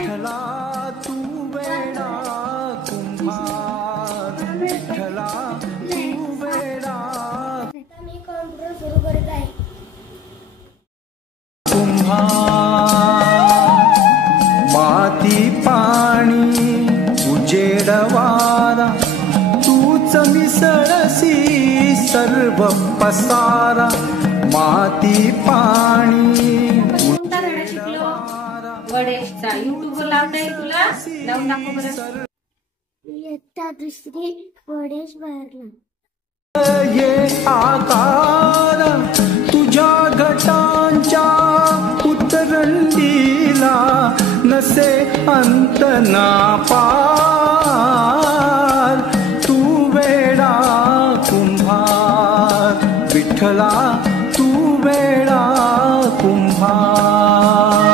विठ्ठला तू वेडा कुंभार, विठ्ठला तू वेडा मी कॉम्प्युटर सुरू करत आहे. कुंभार माती पाणी उजेड वारा तूच मिसळसी सर्व पसारा. माती पाणी कोणता धडा शिकलो? गणेशचा. युट्यूबवर लावता येईल तुला? लावून दाखव बरं. इयत्ता दुसरी गणेश भरला. ये आकार तुझ्या घटांच्या उतरंडीला नसे अंत ना पार. तू वेडा कुंभार, विठ्ठला तू वेडा कुंभार.